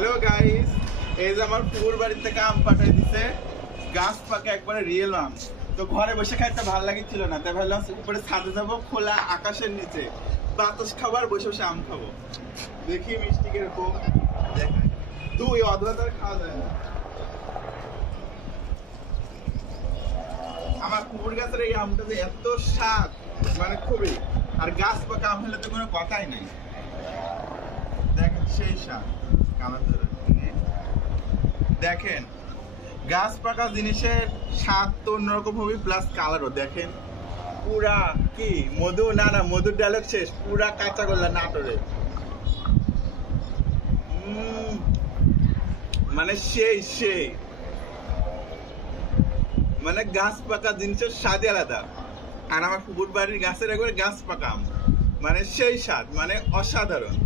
Hello guys, এই যে আমার পুকুর বাড়ি থেকে আম পাঠাই দিছে, গাছ পাকা একবারে রিয়েল আম। তো ঘরে বসে খাইতে ভালো লাগছিল না, তাই ভাবলাম উপরে ছাদে যাবো, খোলা আকাশের নিচে বাতাস খাবার, বসে বসে আম খাবো। দেখি মিষ্টি কিরকম দেখায়। দুই অদ্ভুত আর খাওয়া যায় না। আমার পুকুর গাছের এই আমটা যে এত স্বাদ, মানে খুবই, আর গাছ পাকা আম হলে তো কোনো কথাই নাই। দেখেন সেই স্বাদ, কালার ধরে দেখেন, গাছ পাকা জিনিসের স্বাদ তো অন্যরকম হবে, প্লাস কালারও দেখেন পুরা কি মধু, না না মধুর ডায়লগ শেষ, পুরা কাঁচা গোল্লা নাটোরে। মানে সেই সেই মানে গাছ পাকা জিনিসের স্বাদই আলাদা। আর আমার পুকুর বাড়ির গাছের একবারে গাছ পাকা আম, মানে সেই স্বাদ, মানে অসাধারণ।